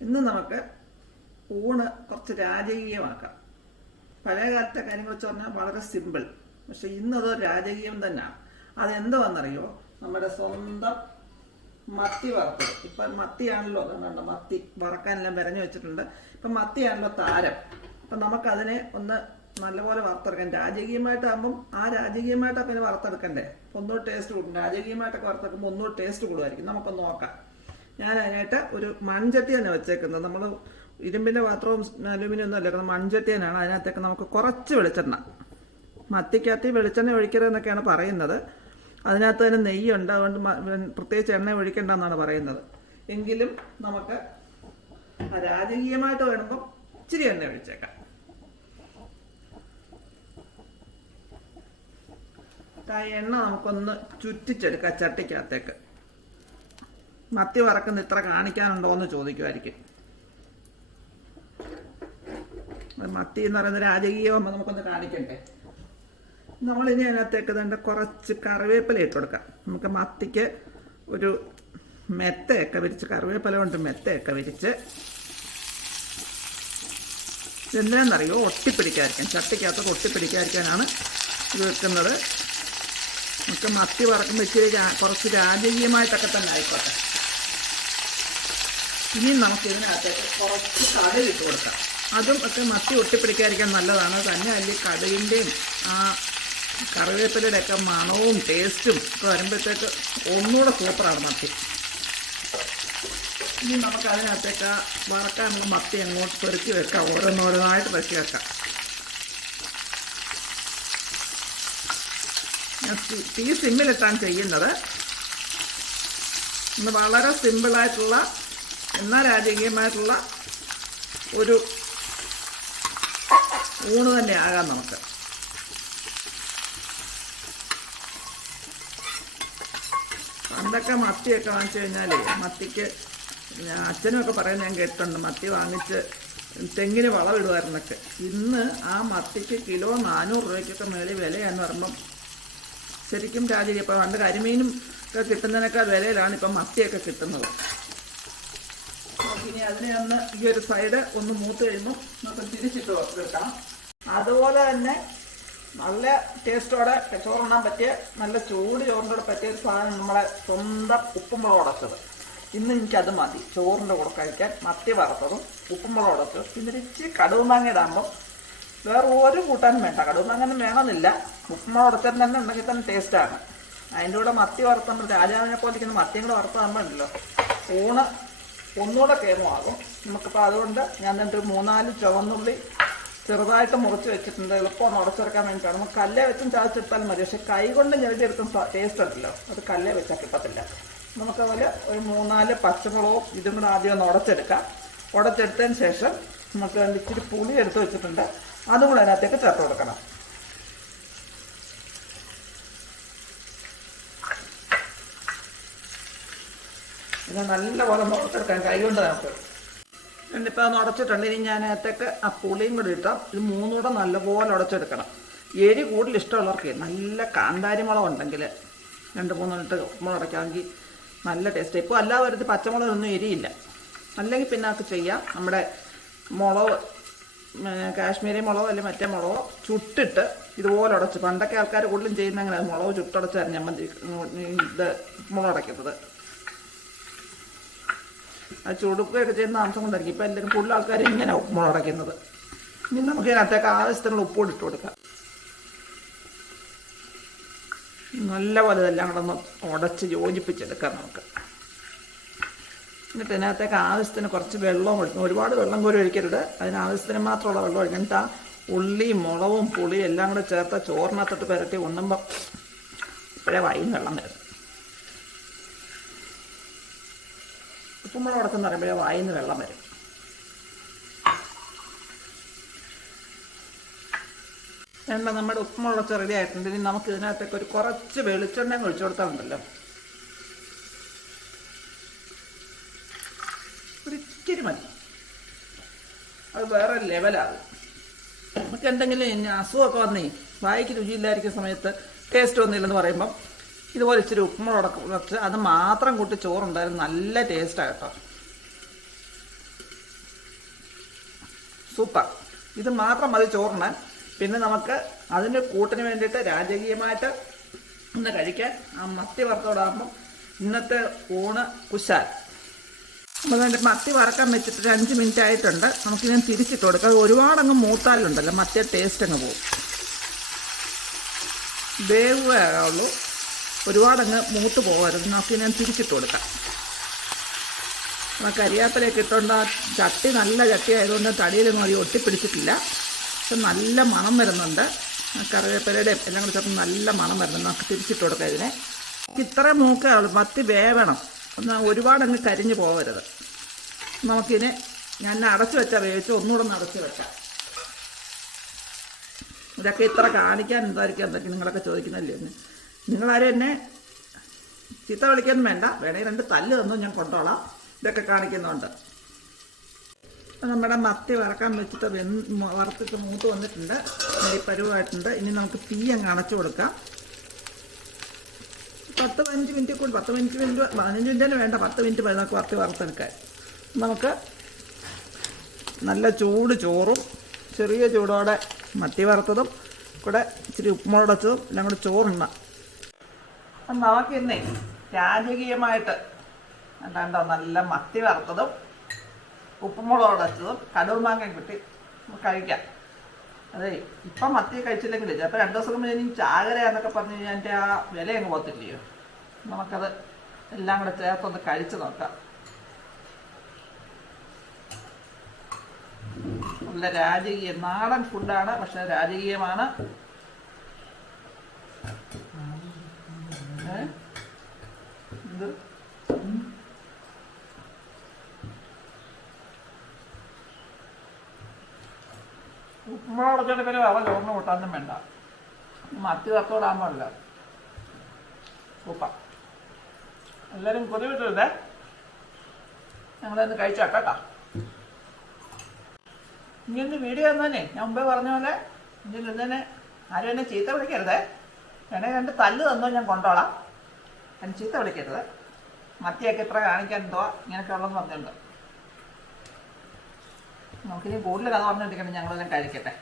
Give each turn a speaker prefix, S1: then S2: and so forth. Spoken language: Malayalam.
S1: ഇന്ന് നമുക്ക് ഊണ് കുറച്ച് രാജകീയമാക്കാം. പഴയ കാലത്തെ കാര്യങ്ങൾ വെച്ച് പറഞ്ഞാൽ വളരെ സിമ്പിൾ പക്ഷെ ഇന്നത് രാജകീയം തന്നെയാണ്. അതെന്തുവെന്നറിയോ? നമ്മുടെ സ്വന്തം മത്തി വറുത്തത്. ഇപ്പൊ മത്തിയാണല്ലോ കണ്ടോ മത്തി വറക്കാനെല്ലാം വിരഞ്ഞു വെച്ചിട്ടുണ്ട്. ഇപ്പൊ മത്തിയാണല്ലോ താരം. അപ്പൊ നമുക്കതിനെ ഒന്ന് നല്ലപോലെ വറുത്തെടുക്കാം. രാജകീയമായിട്ടാകുമ്പം ആ രാജകീയമായിട്ടൊക്കെ പിന്നെ വറുത്തെടുക്കണ്ടേ? ഒന്നുകൂടി ടേസ്റ്റ് കൂടും. രാജകീയമായിട്ടൊക്കെ വറുത്തെടുക്കുമ്പോൾ ഒന്നുകൂടി ടേസ്റ്റ് കൂടുമായിരിക്കും. നമുക്കൊന്ന് നോക്കാം. ഞാൻ അതിനായിട്ട് ഒരു മൺചട്ടി തന്നെ വെച്ചേക്കുന്നത്. നമ്മൾ ഇരുമ്പിന്റെ പാത്രവും അലുമിനിയം ഒന്നും അല്ല തന്നെയാണ് അതിനകത്തേക്ക് നമുക്ക് കുറച്ച് വെളിച്ചെണ്ണ. മത്തിക്കകത്ത് വെളിച്ചെണ്ണ ഒഴിക്കരുതെന്നൊക്കെയാണ് പറയുന്നത്. അതിനകത്ത് തന്നെ നെയ്യുണ്ട്. അതുകൊണ്ട് പ്രത്യേകിച്ച് എണ്ണ ഒഴിക്കണ്ടെന്നാണ് പറയുന്നത്. എങ്കിലും നമുക്ക് രാജകീയമായിട്ട് വേണമ്പം ഇച്ചിരി എണ്ണ ഒഴിച്ചേക്കാം. എണ്ണ നമുക്കൊന്ന് ചുറ്റിച്ചെടുക്കാം ചട്ടിക്കകത്തേക്ക്. മത്തി വറക്കുന്ന ഇത്ര കാണിക്കാനുണ്ടോ എന്ന് ചോദിക്കുമായിരിക്കും മത്തി എന്ന് പറയുന്ന രാജകീയമാകുമ്പോൾ നമുക്കൊന്ന് കാണിക്കണ്ടേ? നമ്മളിനി അതിനകത്തേക്ക് തന്നെ കുറച്ച് കറിവേപ്പില ഇട്ട് കൊടുക്കാം. നമുക്ക് മത്തിക്ക് ഒരു മെത്തയൊക്കെ വിരിച്ച് കറിവേപ്പില കൊണ്ട് മെത്തയൊക്കെ വിരിച്ച് എന്താണെന്നറിയോ ഒട്ടിപ്പിടിക്കാതിരിക്കാൻ ചട്ടിക്കകത്ത് ഒട്ടിപ്പിടിക്കാതിരിക്കാനാണ് ഇത് വെക്കുന്നത്. നമുക്ക് മത്തി വറക്കുമ്പോൾ ഇച്ചിരി കുറച്ച് രാജകീയമായിട്ടൊക്കെ തന്നെ ആയിക്കോട്ടെ. ഇനി നമുക്ക് ഇതിനകത്തേക്ക് കുറച്ച് കടുക് ഇട്ട് കൊടുക്കാം. അതും ഒക്കെ മത്തി ഒട്ടിപ്പിടിക്കാതിരിക്കാൻ നല്ലതാണ്. തന്നെ അല്ലെങ്കിൽ കടുകിന്റെയും ആ കറിവേപ്പിലയുടെ ഒക്കെ മണവും ടേസ്റ്റും ഒക്കെ വരുമ്പോഴത്തേക്ക് ഒന്നുകൂടെ സൂപ്പറാണ് മത്തി. ഇനി നമുക്ക് അതിനകത്തേക്ക് വറക്കാനുള്ള മത്തി അങ്ങോട്ട് പെറുക്കി വെക്കാം. ഓരോന്നോരോന്നായിട്ട് പെറുക്കി വെക്കാം. തീ സിമ്മിലിട്ടാണ് ചെയ്യുന്നത്. ഇന്ന് വളരെ സിമ്പിളായിട്ടുള്ള എന്നാൽ രാജകീയമായിട്ടുള്ള ഒരു ഊണ് തന്നെ ആകാം നമുക്ക്. പണ്ടൊക്കെ മത്തിയൊക്കെ വാങ്ങിച്ചു കഴിഞ്ഞാലേ മത്തിക്ക് ഞാൻ അച്ഛനൊക്കെ പറയുന്നത് ഞാൻ കേട്ടിട്ടുണ്ട് മത്തി വാങ്ങിച്ച് തെങ്ങിന് വളമിടുമായിരുന്നൊക്കെ ഇന്ന് ആ മത്തിക്ക് കിലോ നാനൂറ് രൂപയ്ക്കൊക്കെ മേളിൽ വിലയാന്ന് പറയുമ്പം ശരിക്കും രാജകീയ ഇപ്പം പണ്ട് കരിമീനും ഒക്കെ കിട്ടുന്നതിനേക്കാൾ വിലയിലാണ് ഇപ്പം മത്തിയൊക്കെ കിട്ടുന്നത്. ഇനി അതിനെ ഒന്ന് ഈ ഒരു സൈഡ് ഒന്ന് മൂത്ത് കഴിയുമ്പോൾ നമുക്ക് തിരിച്ചിട്ട് വെക്കാം. അതുപോലെ തന്നെ നല്ല ടേസ്റ്റോടെ ചോറുണ്ണാൻ പറ്റിയ നല്ല ചൂട് ചോറിന്റെ കൂടെ പറ്റിയ ഒരു സാധനം നമ്മളെ സ്വന്തം ഉപ്പുമുളക് ഉടച്ചത്. ഇന്ന് എനിക്കത് മതി. ചോറിന്റെ കൂടെ കഴിക്കാൻ മത്തി വറുത്തതും ഉപ്പുമുളക് ഉടച്ചതും. പിന്നെ ഇച്ചിരി കടുവ് മാങ്ങ ഇടാകുമ്പം വേറെ ഒരു കൂട്ടാനും വേണ്ട. കടുവ് മാങ്ങ വേണമെന്നില്ല. ഉപ്പുമുളക് ഉടച്ചത് തന്നെ ഉണ്ടെങ്കിൽ തന്നെ ടേസ്റ്റാണ് അതിന്റെ കൂടെ മത്തി വറുത്തുമ്പോൾ രാജാവിനെ പോലെ ഇരിക്കുന്ന മത്തിയും കൂടെ വറുത്താകുമ്പോൾ ഉണ്ടല്ലോ. ഊണ് ഒന്നുകൂടെ കേമമാകും. നമുക്കിപ്പോൾ അതുകൊണ്ട് ഞാൻ രണ്ട് മൂന്നാൽ ചുവന്നുള്ളി ചെറുതായിട്ട് മുറിച്ച് വെച്ചിട്ടുണ്ട്. എളുപ്പം ഒന്ന് ഉടച്ചെടുക്കാൻ വേണ്ടിയിട്ടാണ്. നമുക്ക് കല്ലേ വെച്ചും ചതച്ചെടുത്താലും മതി. പക്ഷെ കൈ കൊണ്ട് ഞെരുടിയെടുക്കുന്ന ടേസ്റ്റ് ഉണ്ടല്ലോ. അത് കല്ലേ വെച്ചാൽ കിട്ടത്തില്ല. നമുക്കതുപോലെ ഒരു മൂന്നാൽ പച്ചമുളകും ഇതും കൂടെ ആദ്യം ഒന്ന് ഉടച്ചെടുക്കാം. ഉടച്ചെടുത്തതിന് ശേഷം നമുക്ക് ഇച്ചിരി പുളി എടുത്ത് വെച്ചിട്ടുണ്ട്. അതും കൂടെ അതിനകത്തേക്ക് ചേർത്ത് കൊടുക്കണം. ഇത് നല്ലപോലെ കൈ കൊണ്ട് നമുക്ക്. എന്നിപ്പോൾ അത് ഉടച്ചിട്ടുണ്ട്. ഇനി ഞാൻ അകത്തേക്ക് ആ പുളിയും കൂടി ഇട്ടാം. ഇത് മൂന്നുകൂടെ നല്ലപോലെ ഉടച്ചെടുക്കണം. എരി കൂടുതൽ ഇഷ്ടമുള്ളവർക്ക് നല്ല കാന്താരി മുളക് ഉണ്ടെങ്കിൽ രണ്ട് മൂന്നിട്ട് മുളക് ഉടയ്ക്കാമെങ്കിൽ നല്ല ടേസ്റ്റ് ഇപ്പോൾ അല്ലാതെ വരുത്തി പച്ചമുളകൊന്നും എരിയില്ല. അല്ലെങ്കിൽ പിന്നെ അത് ചെയ്യാം. നമ്മുടെ മുളക് കാശ്മീരി മുളകോ അല്ലെങ്കിൽ മറ്റേ മുളകോ ചുട്ടിട്ട് ഇതുപോലെ ഉടച്ച്. പണ്ടൊക്കെ ആൾക്കാർ കൂടുതലും ചെയ്യുന്ന മുളക് ചുട്ടടച്ചായിരുന്നു ചമ്മന്തി ഉം, ഇത് മുളക് ആ ചുടുക്കുകയൊക്കെ ചെയ്യുന്ന മാംസം കൊണ്ടായിരിക്കും ഇപ്പം എല്ലാവരും കൂടുതൽ ആൾക്കാർ ഇങ്ങനെ മുളടയ്ക്കുന്നത്. ഇനി നമുക്ക് ഇതിനകത്തേക്ക് ആവശ്യത്തിനുള്ള ഉപ്പ് ഇട്ട് കൊടുക്കാം. നല്ലപോലെ ഇതെല്ലാം കൂടെ ഒന്ന് ഉടച്ച് യോജിപ്പിച്ചെടുക്കാം നമുക്ക്. എന്നിട്ട് ഇതിനകത്തേക്ക് ആവശ്യത്തിന് കുറച്ച് വെള്ളം ഒഴിക്കണം ഒരുപാട് വെള്ളം കോരി ഒഴിക്കരുത്. അതിന് ആവശ്യത്തിന് മാത്രമുള്ള വെള്ളം ഒഴിക്കണം എന്നിട്ട് ആ ഉള്ളിയും മുളകും പുളിയും എല്ലാം കൂടെ ചേർത്ത ചോറിനകത്തിട്ട് പുരട്ടി ഉണ്ണുമ്പോൾ ഇപ്പോഴേ വെള്ളം വരും. ഉപ്പുമുളക് ഉടക്കെന്ന് പറയുമ്പോഴേ വായിന്ന് വെള്ളം വരും. എന്താ നമ്മുടെ ഉപ്പുമുളക് റെഡി ആയിട്ടുണ്ട്. ഇനി നമുക്ക് ഇതിനകത്തേക്ക് ഒരു കുറച്ച് വെളിച്ചെണ്ണ ഒഴിച്ചു കൊടുത്താൽ ഉണ്ടല്ലോ ഒരിക്കലും മതി. അത് വേറെ ലെവലാണ് നമുക്ക് എന്തെങ്കിലും അസുഖമൊക്കെ വന്നേ വായിക്ക് രുചിയില്ലായിരിക്കുന്ന സമയത്ത് ടേസ്റ്റ് ഒന്നുമില്ലെന്ന് പറയുമ്പം ഇതുപോലെ ഇച്ചിരി ഉപ്പുമുളകടക്കം കുറച്ച് അത് മാത്രം കൂട്ടി ചോറുണ്ടായിരുന്നു നല്ല ടേസ്റ്റാണ് കേട്ടോ. സൂപ്പർ ഇത് മാത്രം മതി ചോറിന് പിന്നെ നമുക്ക് അതിന് കൂട്ടിന് വേണ്ടിയിട്ട് രാജകീയമായിട്ട് ഇന്ന് കഴിക്കാൻ ആ മത്തി വറുത്തോടാകുമ്പോൾ ഇന്നത്തെ ഊണ് കുശാൽ. നമ്മൾ അതിന്റെ മത്തി വറക്കാൻ വെച്ചിട്ട് ഒരു അഞ്ച് മിനിറ്റ് ആയിട്ടുണ്ട്. നമുക്ക് ഞാൻ തിരിച്ചിട്ട് കൊടുക്കാം. ഒരുപാടങ്ങ് മൂത്താലുണ്ടല്ലോ. മത്തിയ ടേസ്റ്റ് അങ്ങ് പോകും. വേവുകയുള്ളൂ ഒരുപാടങ്ങ് മൂത്ത് പോകരുത്. നമുക്കിതിനെ തിരിച്ചിട്ട് കൊടുക്കാം. നമ്മൾ കരിയാപ്പിലേക്ക് ഇട്ടുകൊണ്ട് ആ ചട്ടി നല്ല ചട്ടി ആയതുകൊണ്ട് തടിയിലൊന്നും അധികം ഒട്ടിപ്പിടിച്ചിട്ടില്ല. പക്ഷെ നല്ല മണം വരുന്നുണ്ട്. കറിവേപ്പിലയുടെ എല്ലാം കൂടി ചേർത്ത് നല്ല മണം വരുന്നുണ്ട്. നമുക്ക് തിരിച്ചിട്ട് കൊടുക്കാം ഇതിനെ. ഇത്ര മൂക്കേ ഉള്ളൂ മത്തി വേവണം. ഒന്ന് ഒരുപാടങ്ങ് കരിഞ്ഞു പോകരുത്. നമുക്കിതിനെ ഞാൻ അടച്ചു വെച്ചാൽ വേവിച്ച് ഒന്നുകൂടെ ഒന്ന് അടച്ചു വെക്കാം ഇതൊക്കെ ഇത്ര കാണിക്കാൻ എന്തായിരിക്കും? എന്തൊക്കെ നിങ്ങളൊക്കെ ചോദിക്കുന്നല്ലേ നിങ്ങളാരും എന്നെ ചീത്ത വിളിക്കൊന്നും വേണ്ട. വേണേൽ രണ്ട് തല്ല് തന്നു ഞാൻ കൊണ്ടോളാം. ഇതൊക്കെ കാണിക്കുന്നുണ്ട്. നമ്മുടെ മത്തി വറക്കാൻ വെച്ചിട്ട് വെന്ത് വറുത്തിട്ട് മൂത്ത് വന്നിട്ടുണ്ട്. പരുവായിട്ടുണ്ട് ഇനി നമുക്ക് തീ അങ്ങ് അണച്ചു കൊടുക്കാം. പത്ത് പതിനഞ്ച് മിനിറ്റ് കൂടി പത്ത് മിനിറ്റ് മിനിറ്റ് പതിനഞ്ച് മിനിറ്റ് വേണ്ട. പത്ത് മിനിറ്റ് നമുക്ക് വറുത്ത് വറുത്തെടുക്കാൻ. നമുക്ക് നല്ല ചൂട് ചോറും ചെറിയ ചൂടോടെ മത്തി വറുത്തതും കൂടെ ഇച്ചിരി ഉപ്പുമുളച്ചതും എല്ലാം കൂടെ ചോറുണ്ണ നമുക്ക് ഇന്നേ രാജകീയമായിട്ട് എന്താണ്ടോ നല്ല മത്തി വറുത്തതും ഉപ്പുമുളക് ഉടച്ചതും കടുമാങ്ങയും കിട്ടി കഴിക്കാം. അതെ ഇപ്പം മത്തി കഴിച്ചില്ലെങ്കിൽ ചിലപ്പോൾ രണ്ട് ദിവസം കഴിഞ്ഞ് ചാകരയാന്നൊക്കെ പറഞ്ഞു കഴിഞ്ഞാൽ എന്റെ ആ വില അങ്ങ് പോകത്തില്ലയോ? നമുക്കത് എല്ലാം കൂടെ ചേർത്തൊന്ന് കഴിച്ചു നോക്കാം. നല്ല രാജകീയ നാടൻ ഫുഡാണ് പക്ഷെ രാജകീയമാണ്. ഇത്. ഉപ്പുമുളക് പിന്നെ വേറെ ചോറിന് കൂട്ടാനും വേണ്ട. മത്തി വറുത്തോടാകുമ്പോഴല്ല സൂപ്പർ. എല്ലാവരും കൊതി വിട്ടരുതേ ഞങ്ങളൊന്ന് കഴിച്ചാട്ടാ ഇനിയൊന്ന് വീഡിയോ തന്നെ ഞാൻ മുമ്പേ പറഞ്ഞ പോലെ ഇങ്ങനെ തന്നെ ആരും എന്നെ ചീത്ത വിളിക്കരുതേ. വേണേ രണ്ട് തല്ല് തന്നോ ഞാൻ കൊണ്ടോളാം. എന്നെ ചീത്ത വിളിക്കരുത്. മത്തിയൊക്കെ ഇത്ര കാണിക്കാൻ എന്തോ ഇങ്ങനെയൊക്കെ ഉള്ളതെന്ന് പറഞ്ഞിട്ടുണ്ട്. നമുക്കിനി കൂടുതൽ കഥ പറഞ്ഞിട്ടിരിക്കണം ഞങ്ങളെല്ലാം കഴിക്കട്ടെ.